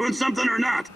doing something or not?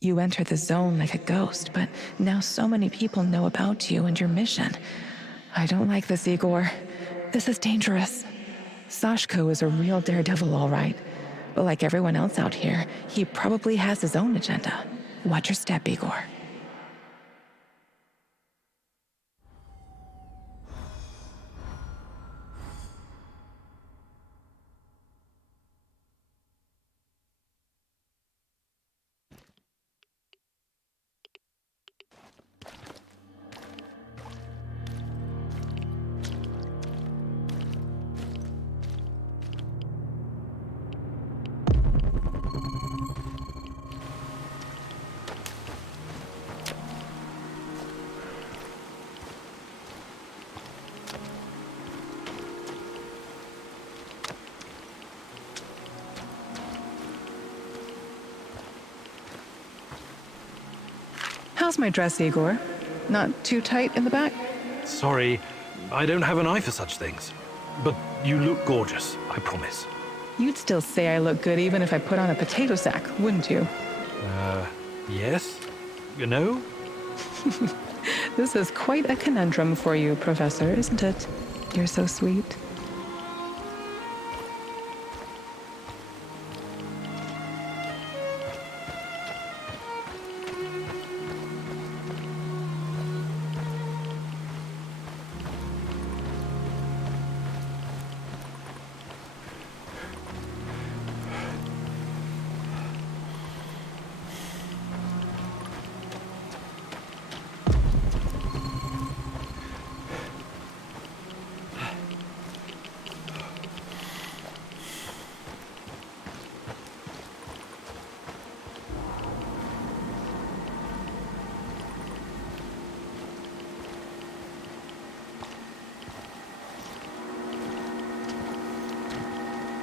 You entered the zone like a ghost, but now so many people know about you and your mission. I don't like this, Igor. This is dangerous. Sashko is a real daredevil, all right. But like everyone else out here, he probably has his own agenda. Watch your step, Igor. How's my dress, Igor? Not too tight in the back? Sorry, I don't have an eye for such things. But you look gorgeous, I promise. You'd still say I look good even if I put on a potato sack, wouldn't you? Yes? You know? This is quite a conundrum for you, Professor, isn't it? You're so sweet.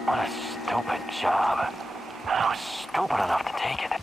What a stupid job. I was stupid enough to take it.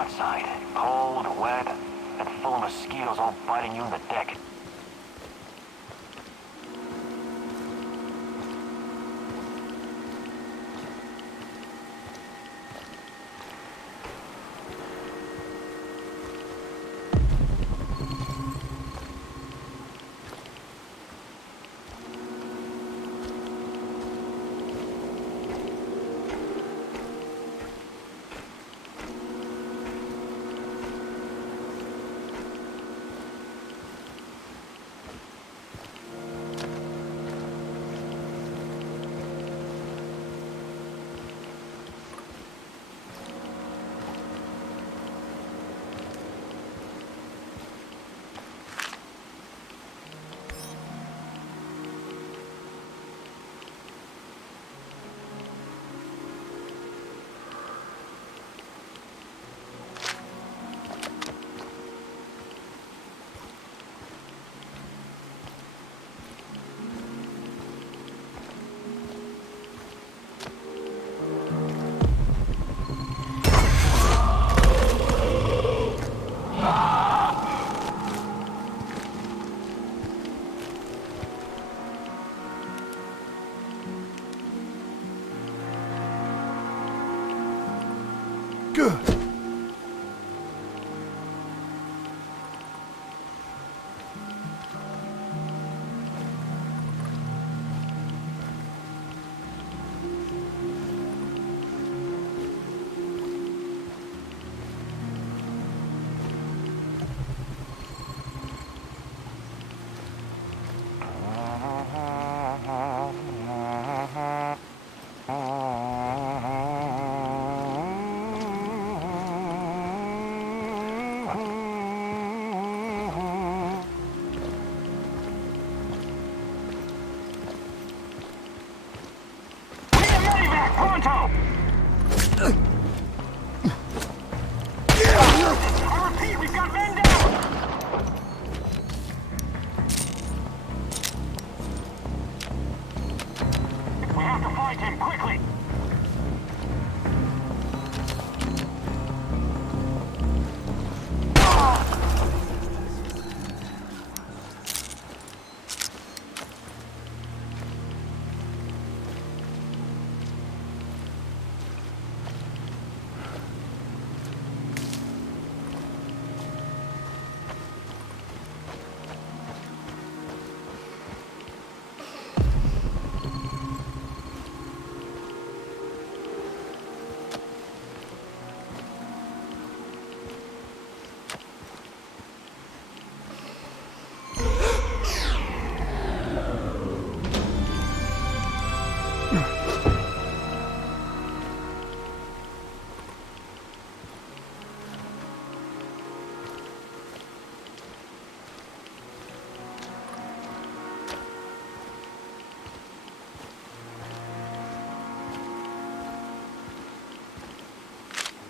outside. Cold, wet, and full of mosquitoes all biting you in the deck. Good. Pronto! I repeat, we've got men down! We have to find him, quickly!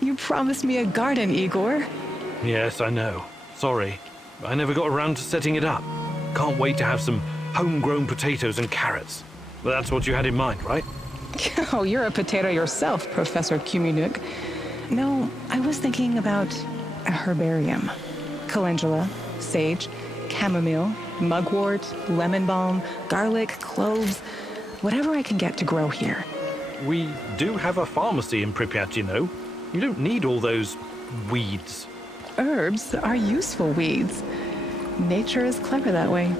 You promised me a garden, Igor. Yes, I know. Sorry. I never got around to setting it up. Can't wait to have some homegrown potatoes and carrots. But that's what you had in mind, right? Oh, you're a potato yourself, Professor Kuminuk. No, I was thinking about a herbarium. Calendula, sage, chamomile, mugwort, lemon balm, garlic, cloves, whatever I can get to grow here. We do have a pharmacy in Pripyat, you know. You don't need all those weeds. Herbs are useful weeds. Nature is clever that way.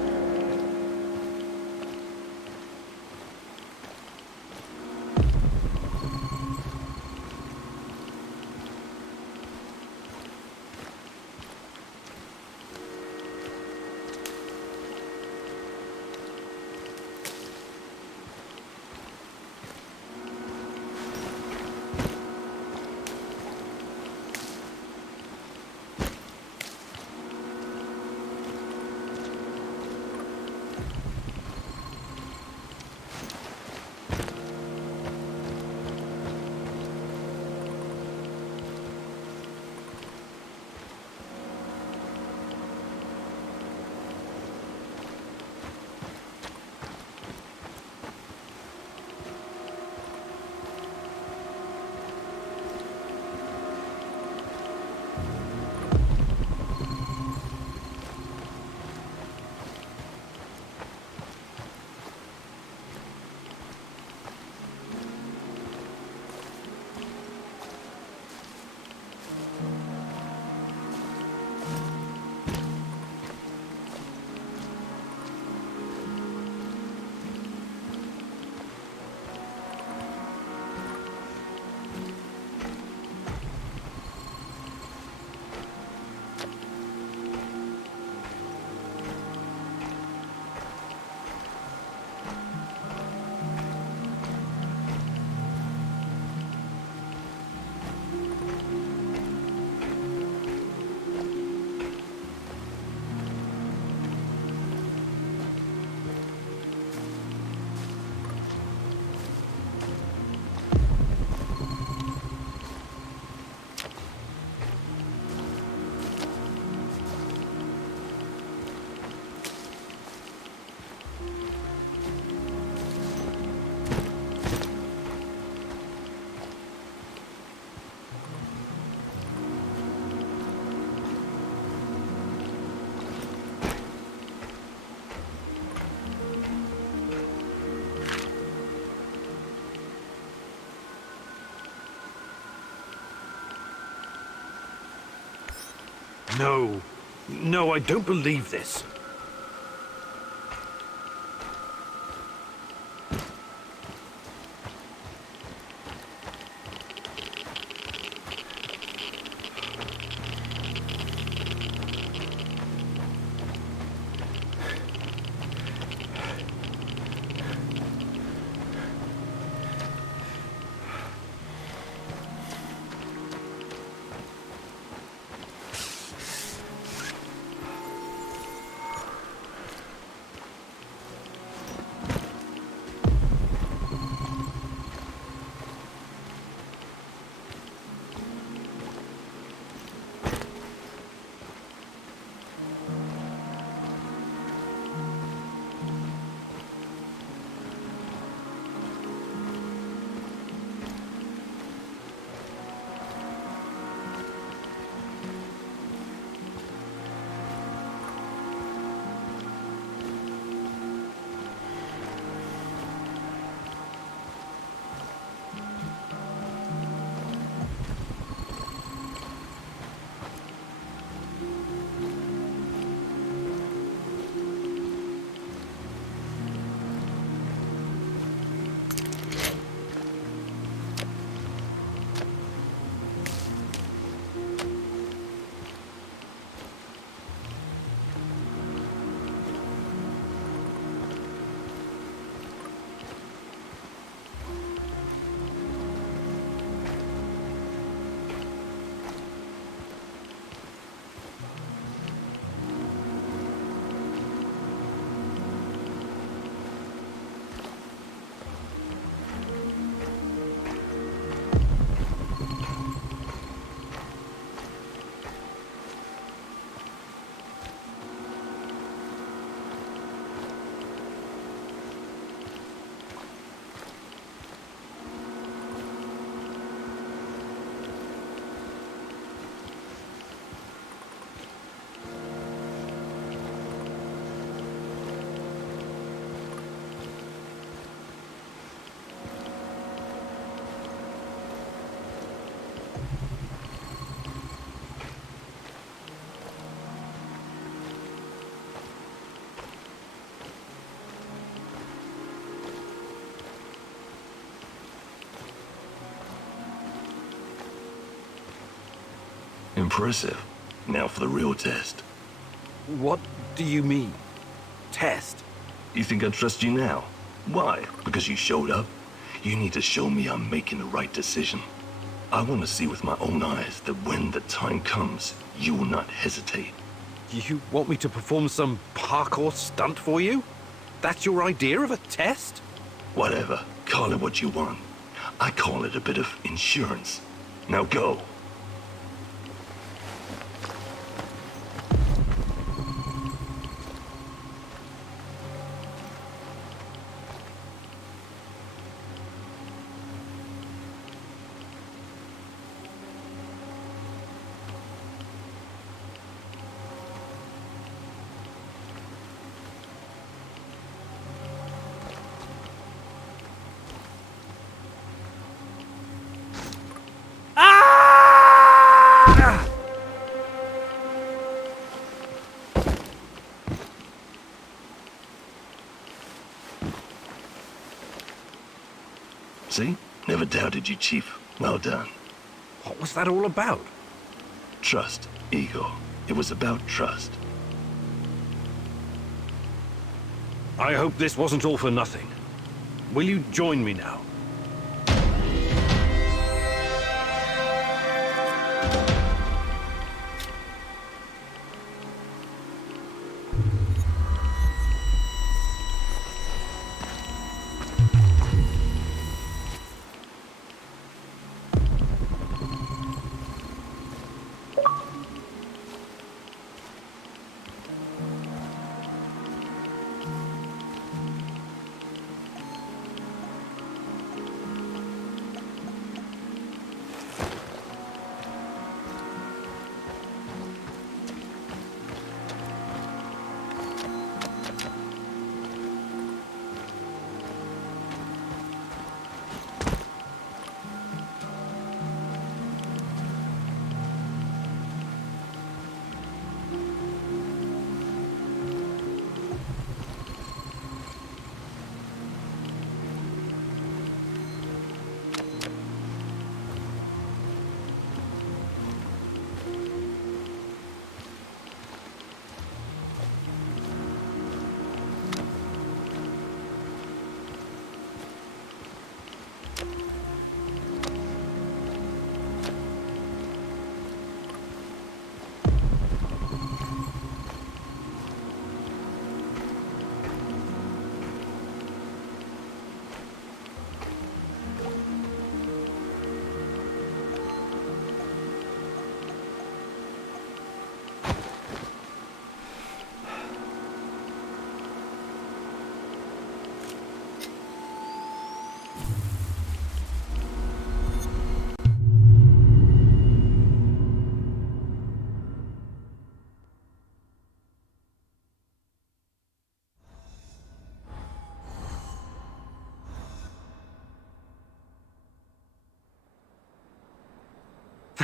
No. No, I don't believe this. Impressive. Now for the real test. What do you mean? Test? You think I trust you now? Why? Because you showed up? You need to show me I'm making the right decision. I want to see with my own eyes that when the time comes, you will not hesitate. You want me to perform some parkour stunt for you? That's your idea of a test? Whatever. Call it what you want. I call it a bit of insurance. Now go. See? Never doubted you, Chief. Well done. What was that all about? Trust, ego. It was about trust. I hope this wasn't all for nothing. Will you join me now?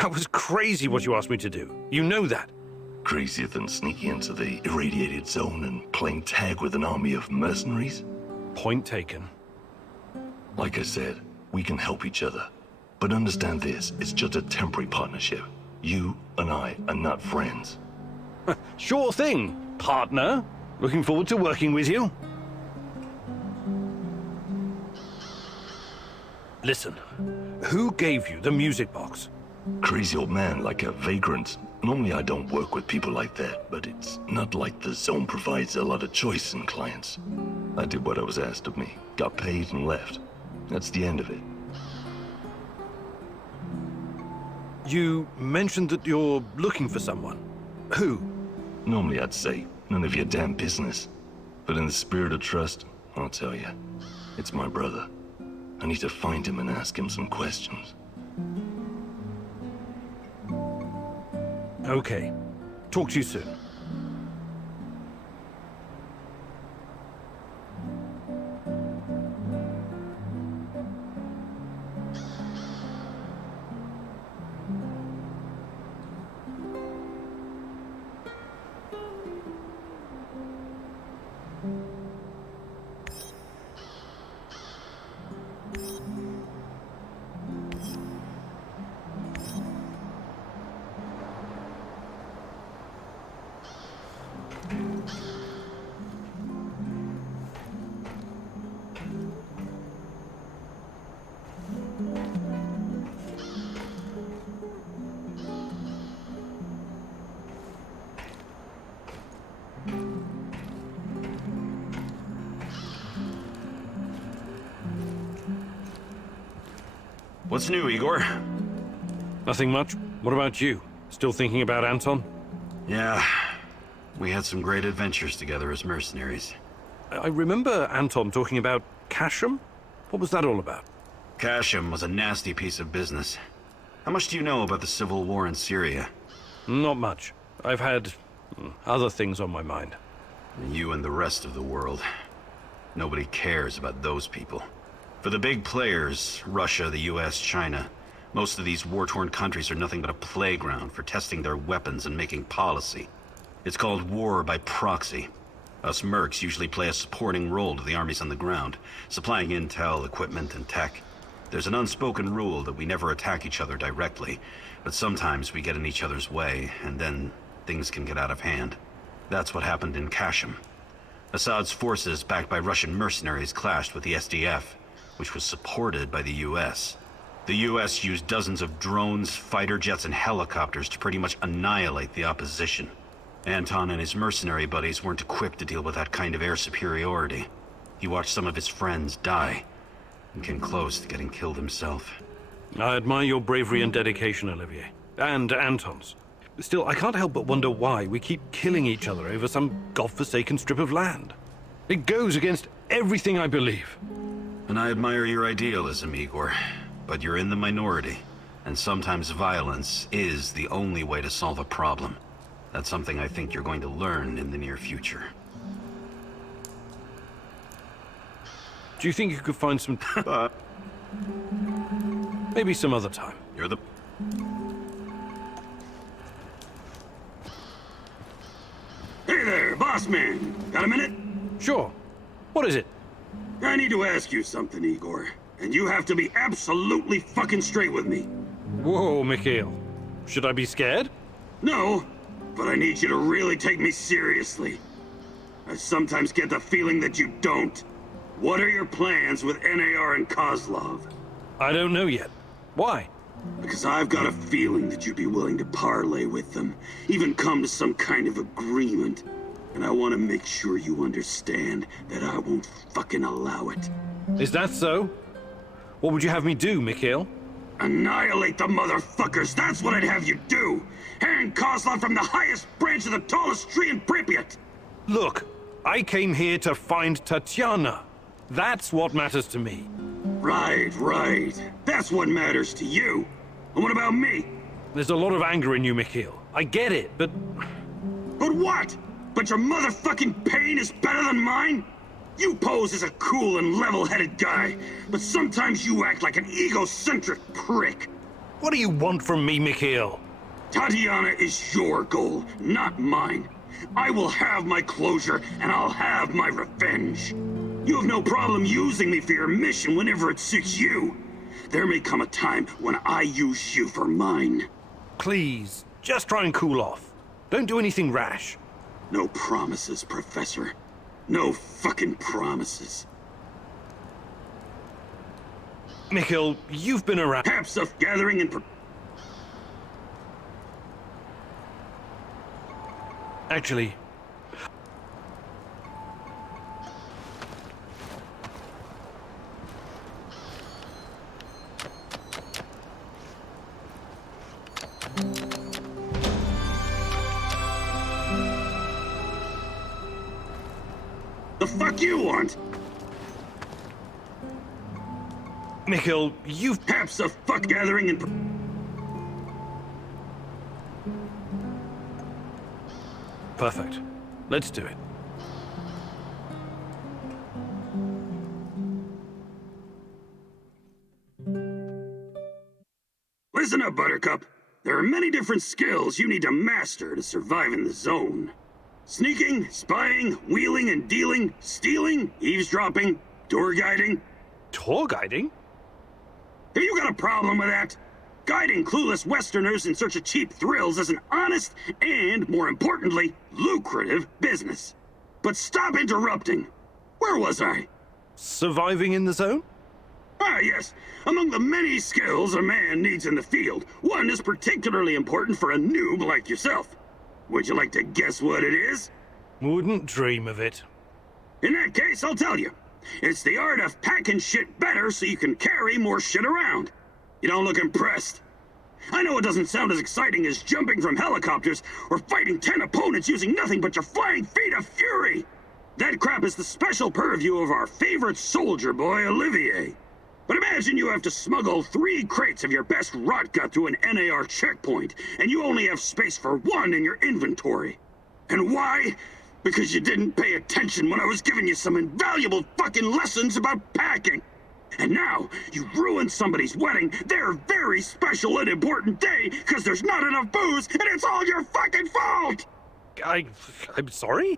That was crazy what you asked me to do. You know that. Crazier than sneaking into the irradiated zone and playing tag with an army of mercenaries? Point taken. Like I said, we can help each other. But understand this, it's just a temporary partnership. You and I are not friends. Sure thing, partner. Looking forward to working with you. Listen, who gave you the music box? Crazy old man like a vagrant. Normally I don't work with people like that, but it's not like the zone provides a lot of choice in clients. I did what I was asked of me, got paid and left. That's the end of it. You mentioned that you're looking for someone. Who? Normally I'd say, none of your damn business. But in the spirit of trust, I'll tell you. It's my brother. I need to find him and ask him some questions. Okay. Talk to you soon. What's new, Igor? Nothing much. What about you? Still thinking about Anton? Yeah, we had some great adventures together as mercenaries. I remember Anton talking about Casham. What was that all about? Casham was a nasty piece of business. How much do you know about the civil war in Syria? Not much. I've had other things on my mind. You and the rest of the world. Nobody cares about those people. For the big players, Russia, the US, China, most of these war-torn countries are nothing but a playground for testing their weapons and making policy. It's called war by proxy. Us mercs usually play a supporting role to the armies on the ground, supplying intel, equipment, and tech. There's an unspoken rule that we never attack each other directly, but sometimes we get in each other's way, and then things can get out of hand. That's what happened in Kashim. Assad's forces, backed by Russian mercenaries, clashed with the SDF, which was supported by the US. The US used dozens of drones, fighter jets, and helicopters to pretty much annihilate the opposition. Anton and his mercenary buddies weren't equipped to deal with that kind of air superiority. He watched some of his friends die, and came close to getting killed himself. I admire your bravery and dedication, Olivier. And Anton's. Still, I can't help but wonder why we keep killing each other over some godforsaken strip of land. It goes against everything I believe. And I admire your idealism, Igor. But you're in the minority, and sometimes violence is the only way to solve a problem. That's something I think you're going to learn in the near future. Do you think you could find some... Maybe some other time. You're the... Hey there, boss man. Got a minute? Sure. What is it? I need to ask you something, Igor. And you have to be absolutely fucking straight with me. Whoa, Mikhail. Should I be scared? No, but I need you to really take me seriously. I sometimes get the feeling that you don't. What are your plans with NAR and Kozlov? I don't know yet. Why? Because I've got a feeling that you'd be willing to parlay with them, even come to some kind of agreement. And I want to make sure you understand that I won't fucking allow it. Is that so? What would you have me do, Mikhail? Annihilate the motherfuckers, that's what I'd have you do! Hang Kozlov from the highest branch of the tallest tree in Pripyat! Look, I came here to find Tatiana. That's what matters to me. Right. That's what matters to you. And what about me? There's a lot of anger in you, Mikhail. I get it, but... But what? But your motherfucking pain is better than mine? You pose as a cool and level-headed guy, but sometimes you act like an egocentric prick. What do you want from me, Mikhail? Tatiana is your goal, not mine. I will have my closure, and I'll have my revenge. You have no problem using me for your mission whenever it suits you. There may come a time when I use you for mine. Please, just try and cool off. Don't do anything rash. No promises, Professor. No fucking promises. Mikhail, you've been around. Have stuff gathering and... Actually, The fuck you want? Mikhail, you've... Have stuff fuck gathering and... Perfect. Let's do it. Listen up, Buttercup. There are many different skills you need to master to survive in the zone. Sneaking, spying, wheeling and dealing, stealing, eavesdropping, tour guiding. Tour guiding? Have you got a problem with that? Guiding clueless Westerners in search of cheap thrills is an honest and, more importantly, lucrative business. But stop interrupting. Where was I? Surviving in the zone? Ah, yes. Among the many skills a man needs in the field, one is particularly important for a noob like yourself. Would you like to guess what it is? Wouldn't dream of it. In that case, I'll tell you. It's the art of packing shit better so you can carry more shit around. You don't look impressed. I know it doesn't sound as exciting as jumping from helicopters or fighting 10 opponents using nothing but your flying feet of fury. That crap is the special purview of our favorite soldier boy, Olivier. But imagine you have to smuggle 3 crates of your best rotgut through an NAR checkpoint, and you only have space for 1 in your inventory. And why? Because you didn't pay attention when I was giving you some invaluable fucking lessons about packing. And now, you ruined somebody's wedding, their very special and important day, because there's not enough booze, and it's all your fucking fault! I'm sorry?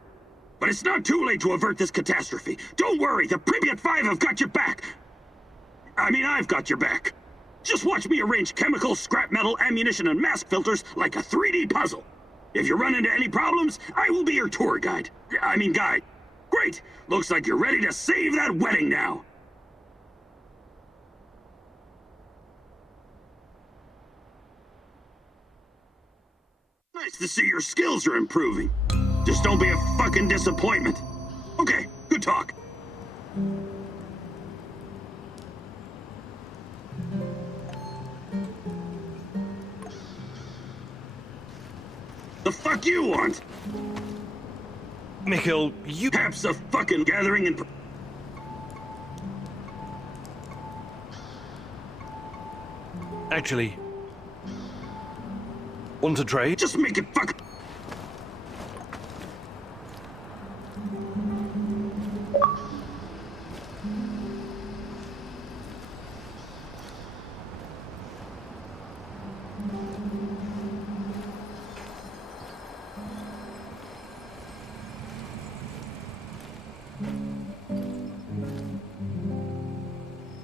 But it's not too late to avert this catastrophe. Don't worry, the Pripyat 5 have got your back. I've got your back. Just watch me arrange chemicals, scrap metal, ammunition, and mask filters like a 3D puzzle. If you run into any problems, I will be your tour guide. Guide. Great! Looks like you're ready to save that wedding now. Nice to see your skills are improving. Just don't be a fucking disappointment. Okay, good talk. The fuck you want? Mikhail, you... Perhaps a fucking gathering and... Actually... Want to trade? Just make it fuck...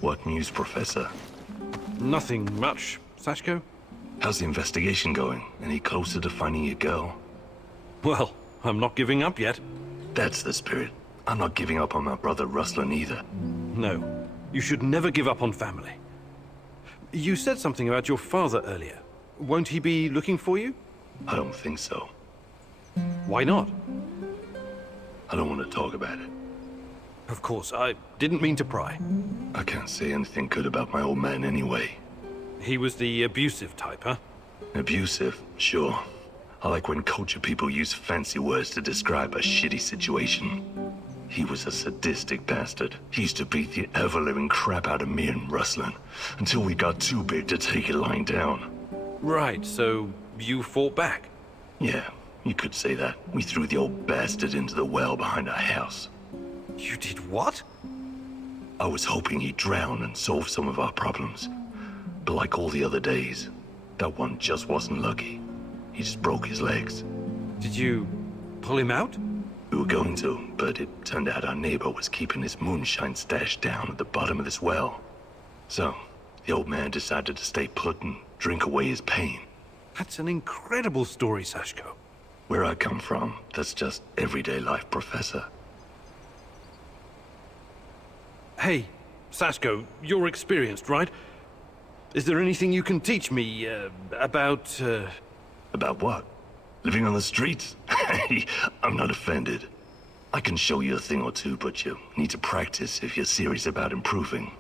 What news, Professor? Nothing much, Sashko. How's the investigation going? Any closer to finding your girl? Well, I'm not giving up yet. That's the spirit. I'm not giving up on my brother Ruslan either. No, you should never give up on family. You said something about your father earlier. Won't he be looking for you? I don't think so. Why not? I don't want to talk about it. Of course, I didn't mean to pry. I can't say anything good about my old man anyway. He was the abusive type, huh? Abusive, sure. I like when culture people use fancy words to describe a shitty situation. He was a sadistic bastard. He used to beat the ever-living crap out of me and Ruslan, until we got too big to take it lying down. Right, so you fought back? Yeah, you could say that. We threw the old bastard into the well behind our house. You did what? I was hoping he'd drown and solve some of our problems. But like all the other days, that one just wasn't lucky. He just broke his legs. Did you pull him out? We were going to, but it turned out our neighbor was keeping his moonshine stashed down at the bottom of this well. So, the old man decided to stay put and drink away his pain. That's an incredible story, Sashko. Where I come from, that's just everyday life, Professor. Hey, Sashko, you're experienced, right? Is there anything you can teach me, about, About what? Living on the streets? Hey, I'm not offended. I can show you a thing or two, but you need to practice if you're serious about improving.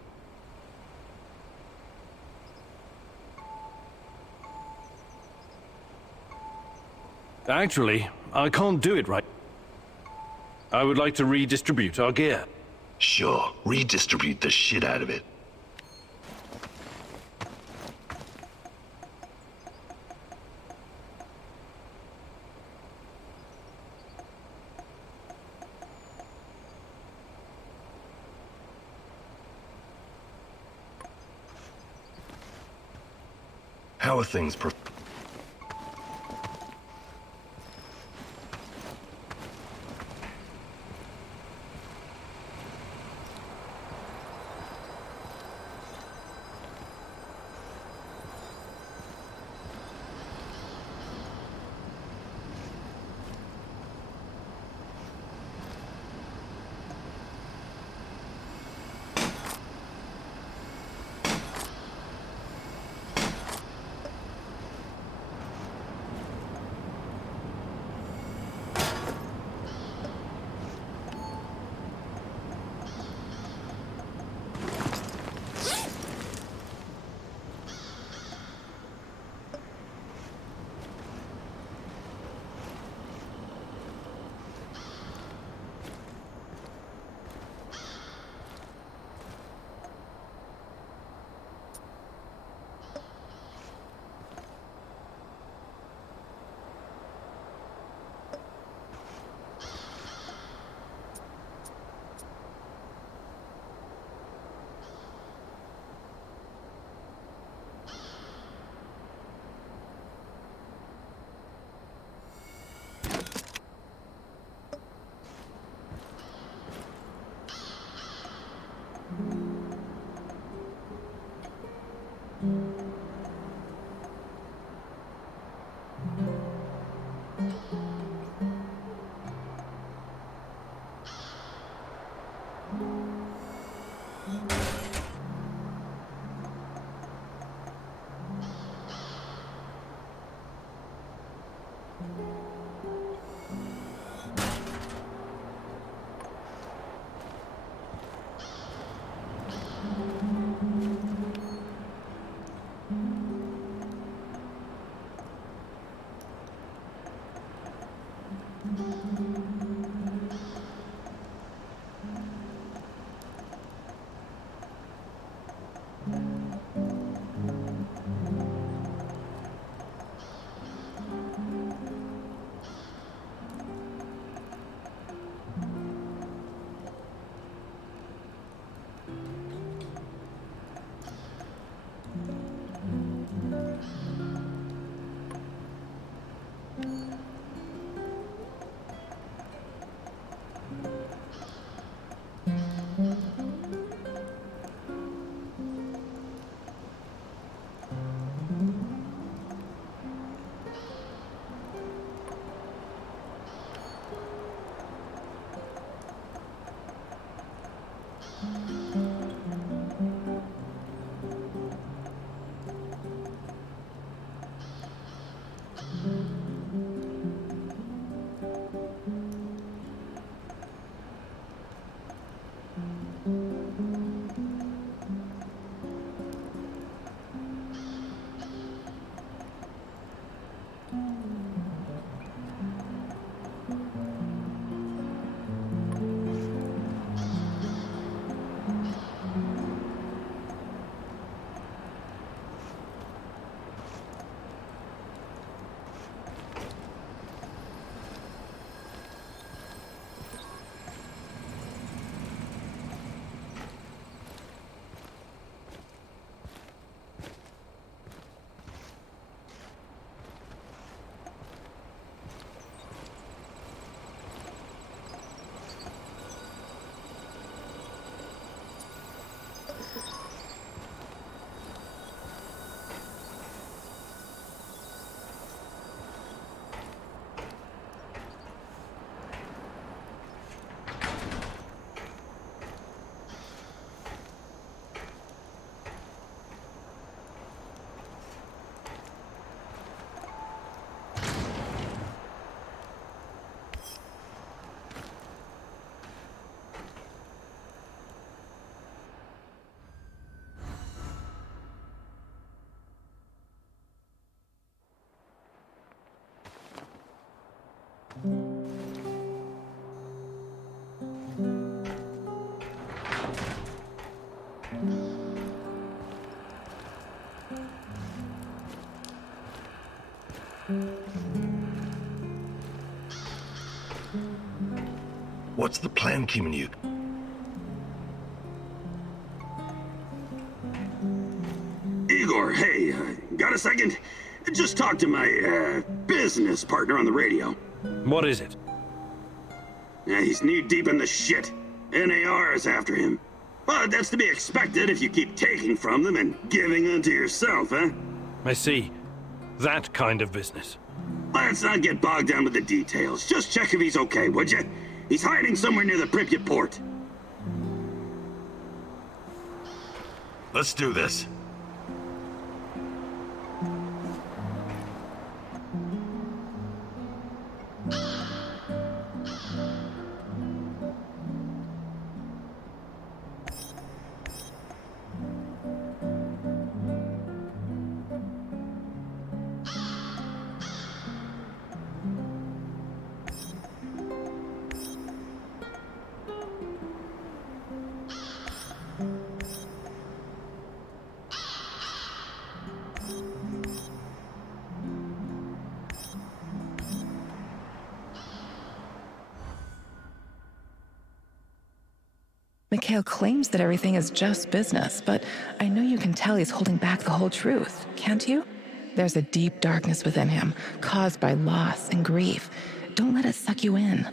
Actually, I can't do it right. I would like to redistribute our gear. Sure, redistribute the shit out of it. How are things, What's the plan, Kim and you? Igor, hey, got a second? Just talk to my, business partner on the radio. What is it? He's knee-deep in the shit. NAR is after him. But that's to be expected if you keep taking from them and giving unto yourself, huh? I see. That kind of business. Let's not get bogged down with the details. Just check if he's okay, would you? He's hiding somewhere near the Pripyat port. Let's do this. Mikhail claims that everything is just business, but I know you can tell he's holding back the whole truth, can't you? There's a deep darkness within him, caused by loss and grief. Don't let it suck you in.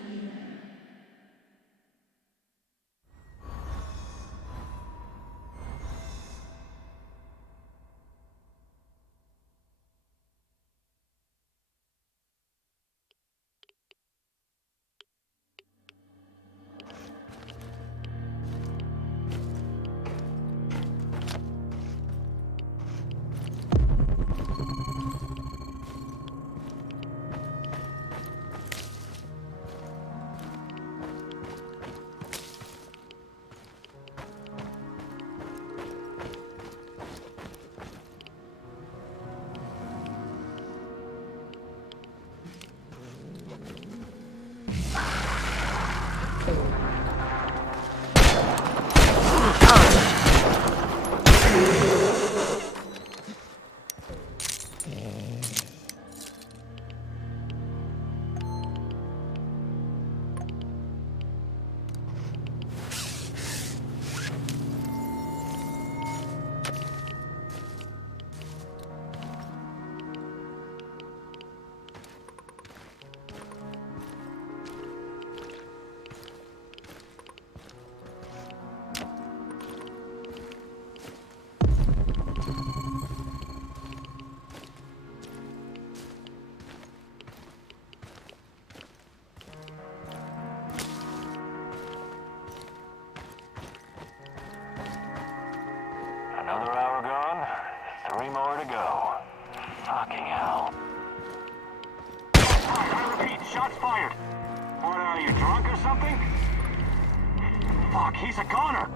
Another hour gone, 3 more to go. Fucking hell. I repeat, shots fired. What, are you drunk or something? Fuck, he's a goner.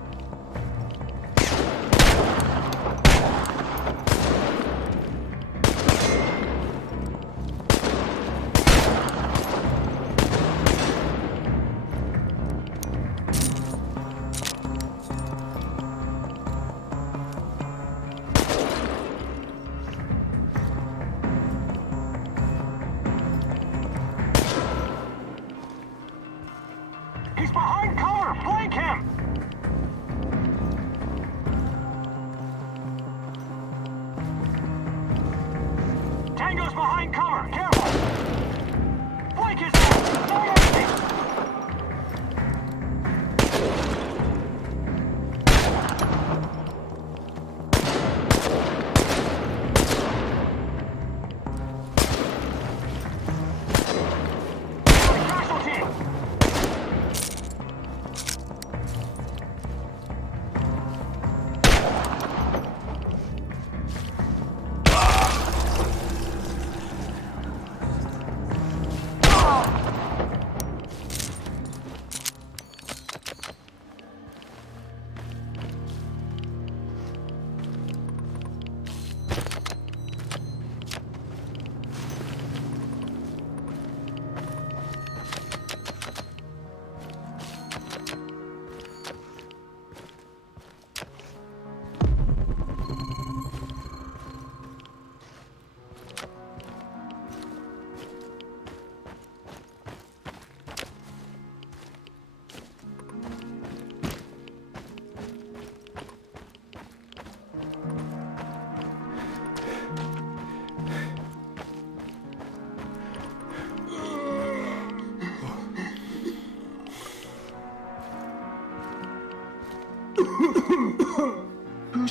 He's behind cover! Flank him! Tango's behind cover! Careful! Flank his ass! No mercy! Casualty!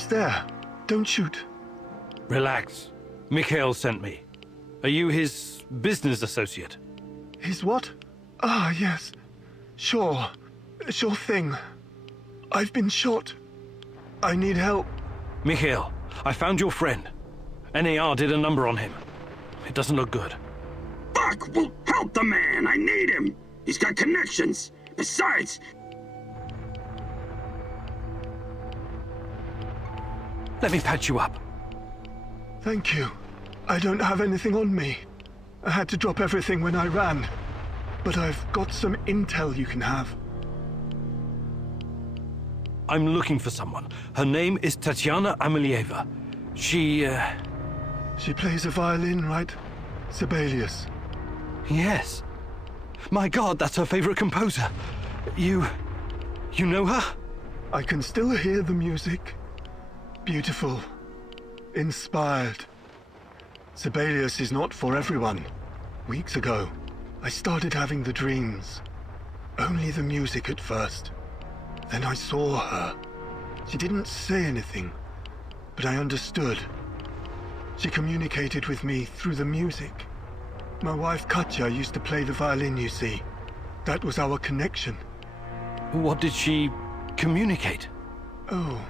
He's there. Don't shoot. Relax. Mikhail sent me. Are you his business associate? His what? Ah, yes. Sure. Sure thing. I've been shot. I need help. Mikhail, I found your friend. NAR did a number on him. It doesn't look good. Fuck! Well, help the man! I need him! He's got connections! Besides... Let me patch you up. Thank you. I don't have anything on me. I had to drop everything when I ran. But I've got some intel you can have. I'm looking for someone. Her name is Tatiana Amelieva. She plays a violin, right? Sibelius. Yes. My God, that's her favorite composer. You know her? I can still hear the music. Beautiful. Inspired. Sibelius is not for everyone. Weeks ago, I started having the dreams. Only the music at first. Then I saw her. She didn't say anything, but I understood. She communicated with me through the music. My wife Katya used to play the violin, you see. That was our connection. What did she communicate? Oh,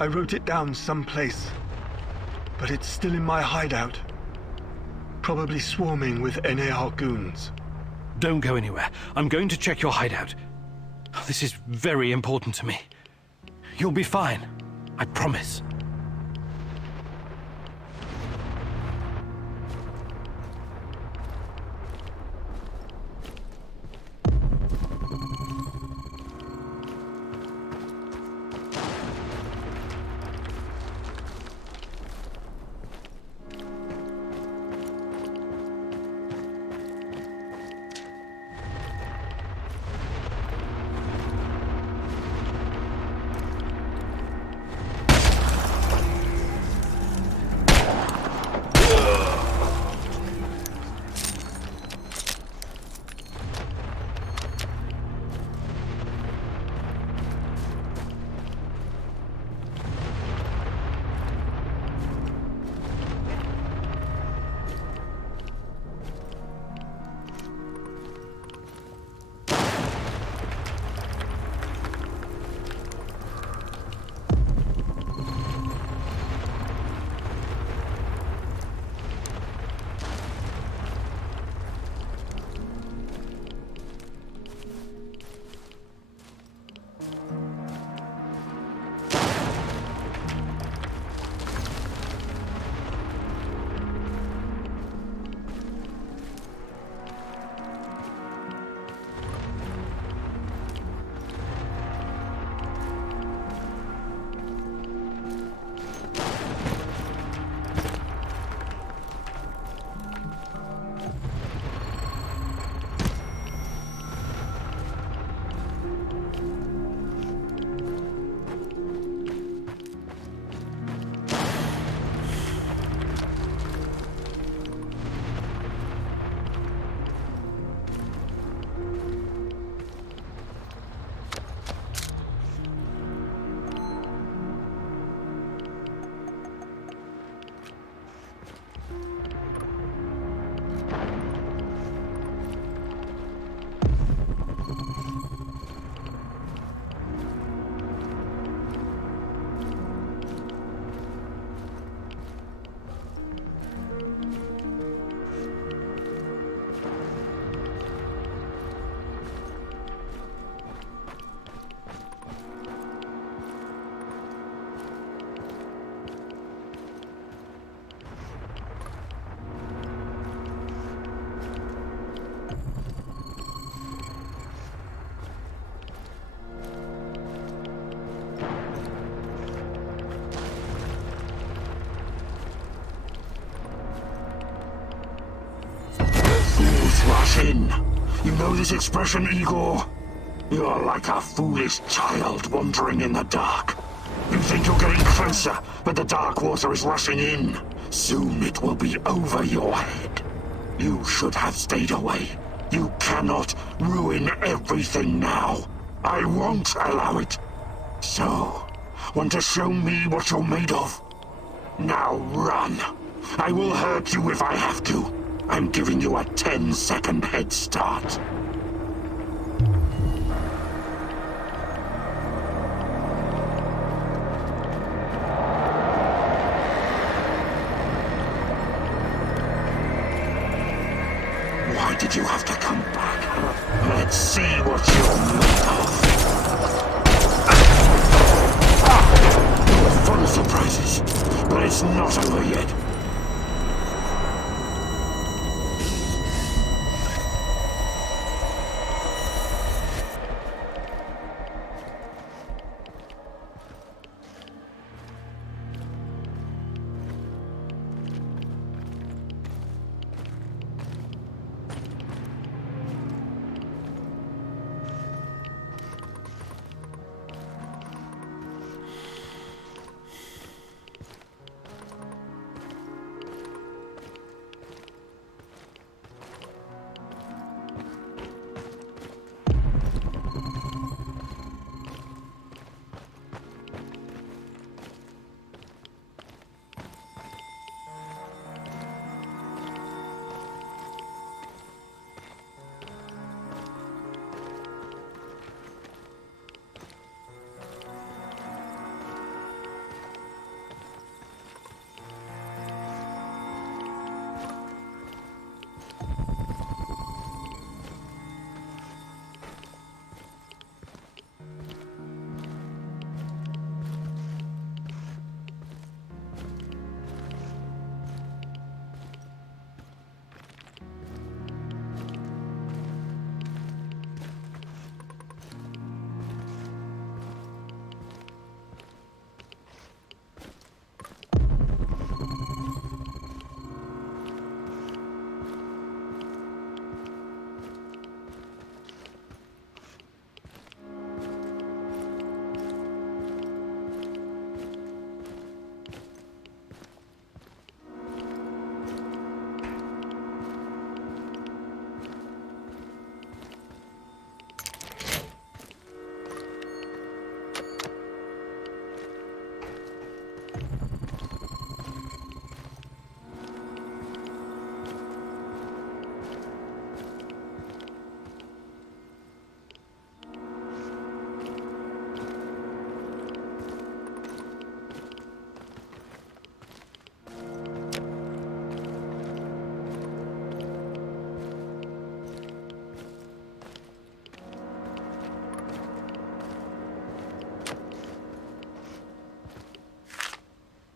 I wrote it down someplace. But it's still in my hideout. Probably swarming with NAR goons. Don't go anywhere. I'm going to check your hideout. This is very important to me. You'll be fine. I promise. Rush in. You know this expression, Igor? You're like a foolish child wandering in the dark. You think you're getting closer, but the dark water is rushing in. Soon it will be over your head. You should have stayed away. You cannot ruin everything now. I won't allow it. So, Want to show me what you're made of? Now run. I will hurt you if I have to. I'm giving you a 10-second head start. Why did you have to come back? Let's see what you're made of. You're full of surprises, but it's not over yet.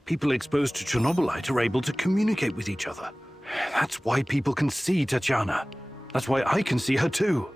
People exposed to Chernobylite are able to communicate with each other. That's why people can see Tatiana. That's why I can see her too.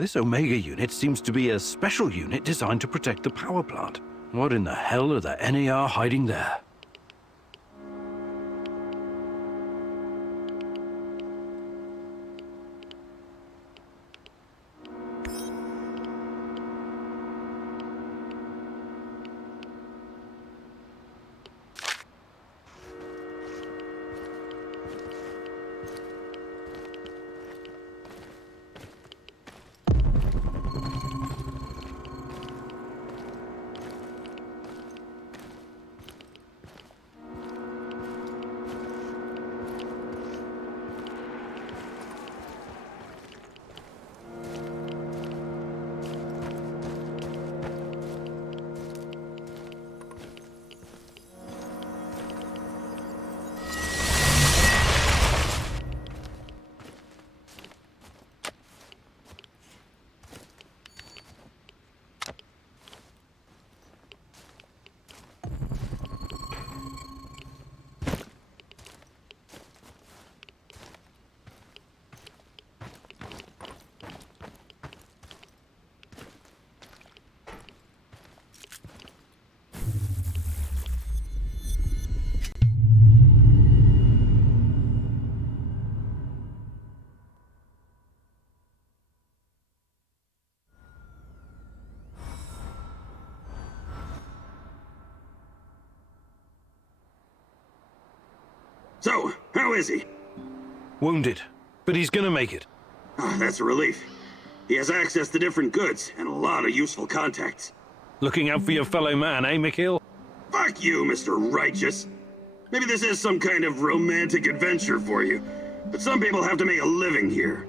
This Omega unit seems to be a special unit designed to protect the power plant. What in the hell are the NAR hiding there? So, how is he? Wounded, but he's gonna make it. Ah, that's a relief. He has access to different goods and a lot of useful contacts. Looking out for your fellow man, eh, Mikhail? Fuck you, Mr. Righteous. Maybe this is some kind of romantic adventure for you, but some people have to make a living here.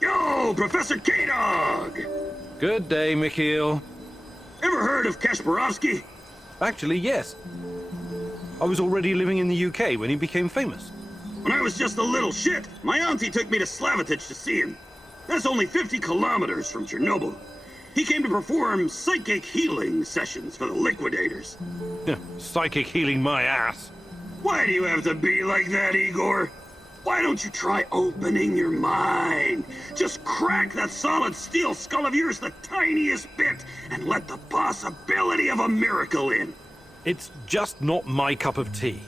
Yo, Professor K-Dog! Good day, Mikhail. Ever heard of Kasparovsky? Actually, yes. I was already living in the UK when he became famous. When I was just a little shit, my auntie took me to Slavittich to see him. That's only 50 kilometers from Chernobyl. He came to perform psychic healing sessions for the liquidators. Psychic healing my ass. Why do you have to be like that, Igor? Why don't you try opening your mind? Just crack that solid steel skull of yours the tiniest bit and let the possibility of a miracle in. It's just not my cup of tea.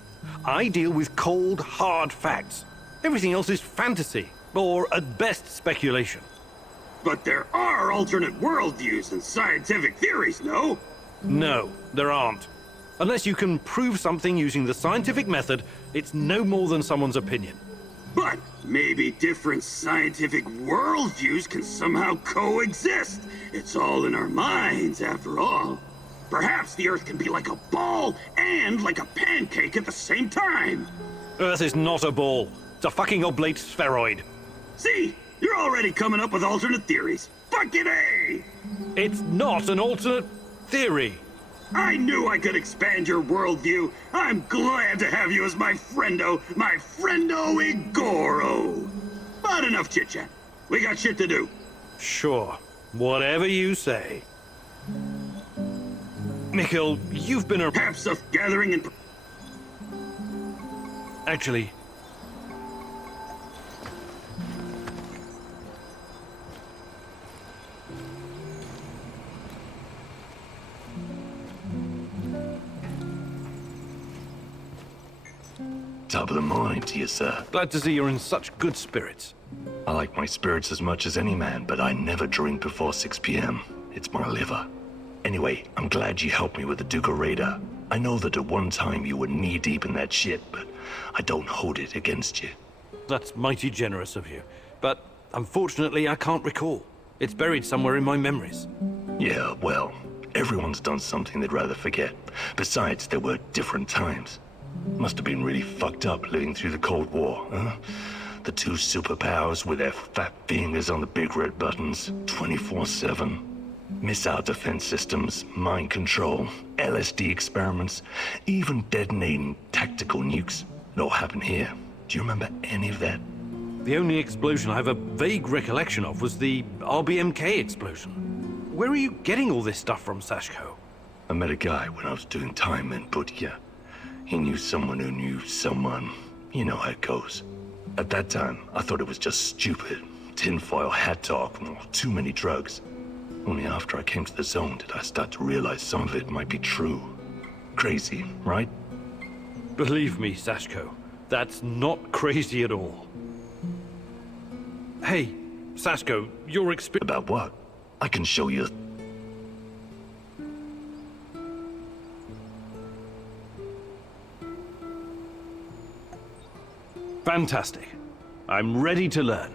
I deal with cold, hard facts. Everything else is fantasy, or at best speculation. But there are alternate worldviews and scientific theories, no? No, there aren't. Unless you can prove something using the scientific method, it's no more than someone's opinion. But maybe different scientific worldviews can somehow coexist. It's all in our minds, after all. Perhaps the Earth can be like a ball and like a pancake at the same time. Earth is not a ball. It's a fucking oblate spheroid. See? You're already coming up with alternate theories. Fucking A! It's not an alternate theory. I knew I could expand your worldview. I'm glad to have you as my friendo Igoro. But enough chit-chat. We got shit to do. Sure. Whatever you say. Mikhail, you've been a... Have stuff gathering and... Actually... Top of the morning to you, sir. Glad to see you're in such good spirits. I like my spirits as much as any man, but I never drink before 6 p.m. It's my liver. Anyway, I'm glad you helped me with the Duca radar. I know that at one time you were knee-deep in that shit, but I don't hold it against you. That's mighty generous of you. But unfortunately, I can't recall. It's buried somewhere in my memories. Yeah, well, everyone's done something they'd rather forget. Besides, there were different times. Must have been really fucked up living through the Cold War, huh? The two superpowers with their fat fingers on the big red buttons, 24/7. Missile defense systems, mind control, LSD experiments, even detonating tactical nukes. It all happened here. Do you remember any of that? The only explosion I have a vague recollection of was the RBMK explosion. Where are you getting all this stuff from, Sashko? I met a guy when I was doing time in Butya. He knew someone who knew someone. You know how it goes. At that time, I thought it was just stupid. Tinfoil hat talk, or too many drugs. Only after I came to the zone did I start to realize some of it might be true. Crazy, right? Believe me, Sashko, that's not crazy at all. Hey, Sashko, your experience... About what? I can show you. Fantastic. I'm ready to learn.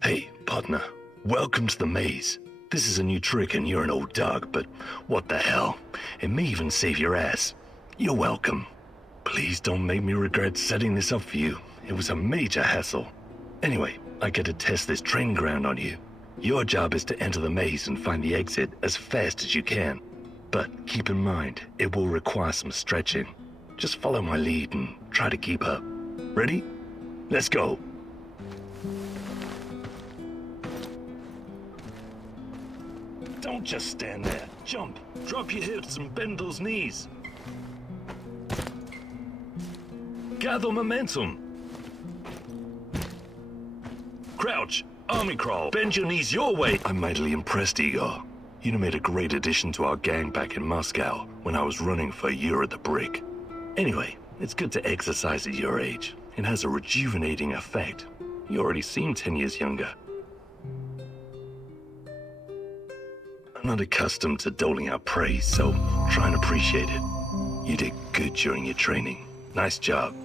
Hey, partner. Welcome to the maze. This is a new trick and you're an old dog, but what the hell? It may even save your ass. You're welcome. Please don't make me regret setting this up for you. It was a major hassle. Anyway, I get to test this training ground on you. Your job is to enter the maze and find the exit as fast as you can. But keep in mind, it will require some stretching. Just follow my lead and try to keep up. Ready? Let's go. Don't just stand there. Jump. Drop your hips and bend those knees. Gather momentum. Crouch. Army crawl. Bend your knees your way. I'm mightily impressed, Igor. You'd have made a great addition to our gang back in Moscow when I was running for a year at the Brick. Anyway, it's good to exercise at your age. It has a rejuvenating effect. You already seem 10 years younger. I'm not accustomed to doling out praise, so try and appreciate it. You did good during your training. Nice job.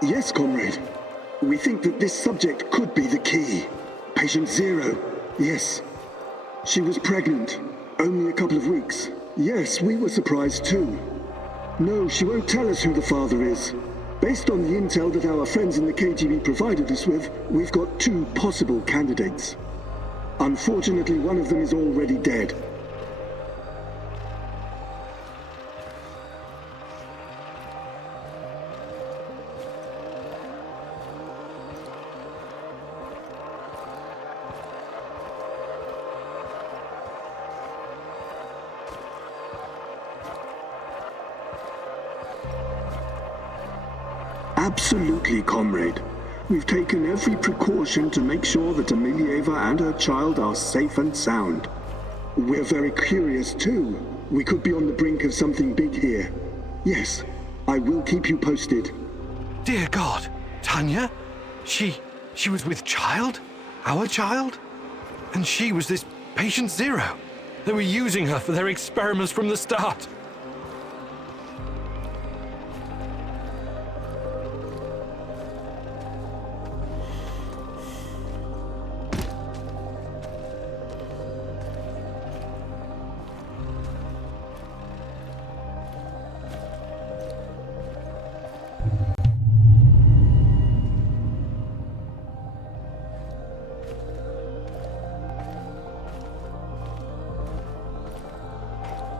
Yes, comrade. We think that this subject could be the key. Patient Zero. Yes. She was pregnant. Only a couple of weeks. Yes, we were surprised too. No, she won't tell us who the father is. Based on the intel that our friends in the KGB provided us with, we've got 2 possible candidates. Unfortunately, one of them is already dead. Absolutely, comrade. We've taken every precaution to make sure that Emilieva and her child are safe and sound. We're very curious too. We could be on the brink of something big here. Yes, I will keep you posted. Dear God, Tanya? She was with child? Our child? And she was this patient Zero. They were using her for their experiments from the start.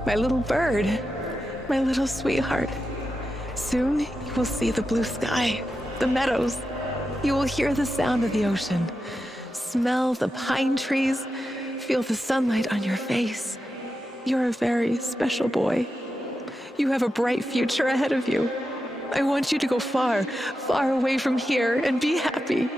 My little bird, my little sweetheart. Soon you will see the blue sky, the meadows. You will hear the sound of the ocean, smell the pine trees, feel the sunlight on your face. You're a very special boy. You have a bright future ahead of you. I want you to go far, far away from here and be happy.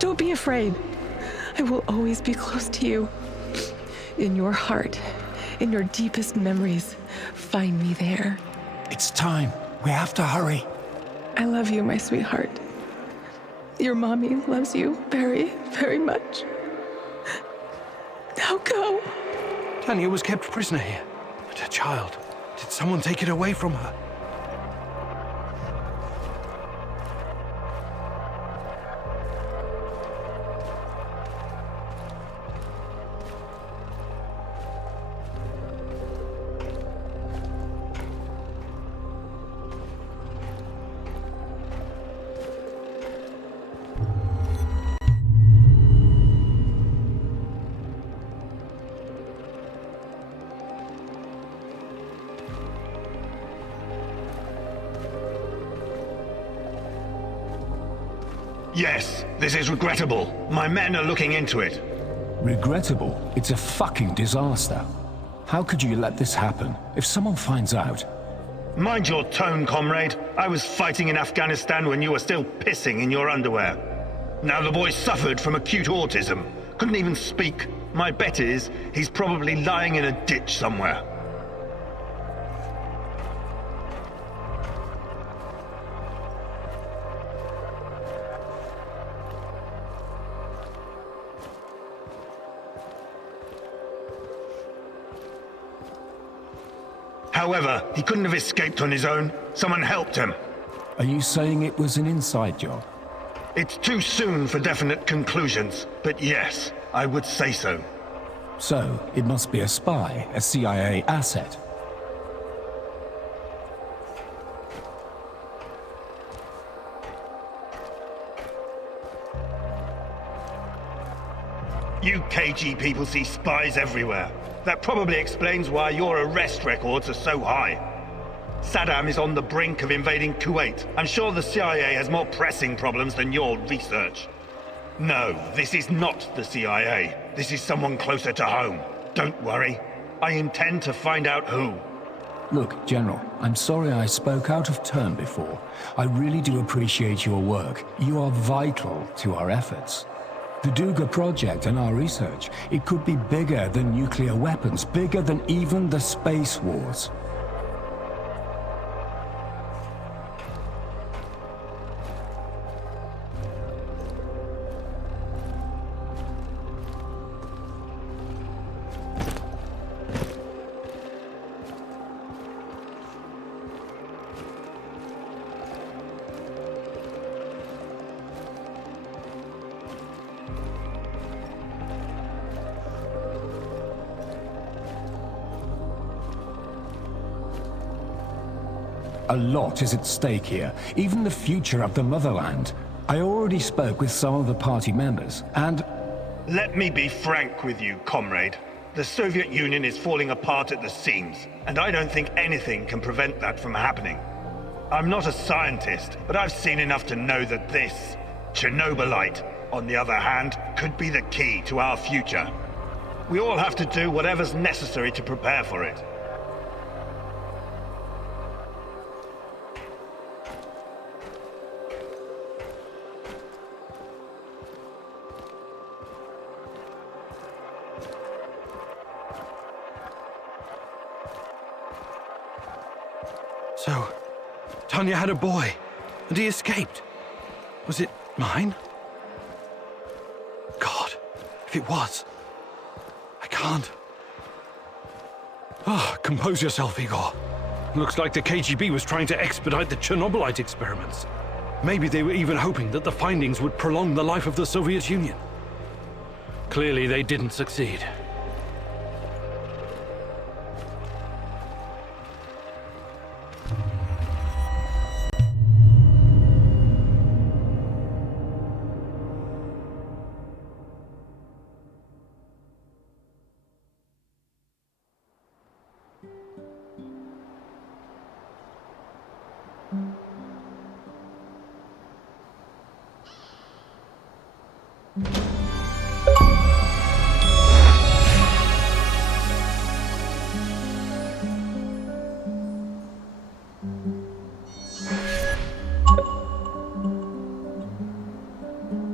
Don't be afraid. I will always be close to you. In your heart, in your deepest memories. Find me there. It's time. We have to hurry. I love you, my sweetheart. Your mommy loves you very, very much. Now go. Tanya was kept prisoner here. But her child, did someone take it away from her? Yes, this is regrettable. My men are looking into it. Regrettable? It's a fucking disaster. How could you let this happen? If someone finds out... Mind your tone, comrade. I was fighting in Afghanistan when you were still pissing in your underwear. Now the boy suffered from acute autism. Couldn't even speak. My bet is he's probably lying in a ditch somewhere. However, he couldn't have escaped on his own. Someone helped him. Are you saying it was an inside job? It's too soon for definite conclusions, but yes, I would say so. So, it must be a spy, a CIA asset. You KG people see spies everywhere. That probably explains why your arrest records are so high. Saddam is on the brink of invading Kuwait. I'm sure the CIA has more pressing problems than your research. No, this is not the CIA. This is someone closer to home. Don't worry. I intend to find out who. Look, General, I'm sorry I spoke out of turn before. I really do appreciate your work. You are vital to our efforts. The Duga project and our research, it could be bigger than nuclear weapons, bigger than even the space wars. A lot is at stake here, even the future of the motherland. I already spoke with some of the party members, and... Let me be frank with you, comrade. The Soviet Union is falling apart at the seams, and I don't think anything can prevent that from happening. I'm not a scientist, but I've seen enough to know that this, Chernobylite, on the other hand, could be the key to our future. We all have to do whatever's necessary to prepare for it. So, Tanya had a boy, and he escaped. Was it mine? God, if it was, I can't. Compose yourself, Igor. Looks like the KGB was trying to expedite the Chernobylite experiments. Maybe they were even hoping that the findings would prolong the life of the Soviet Union. Clearly, they didn't succeed. Mm-hmm.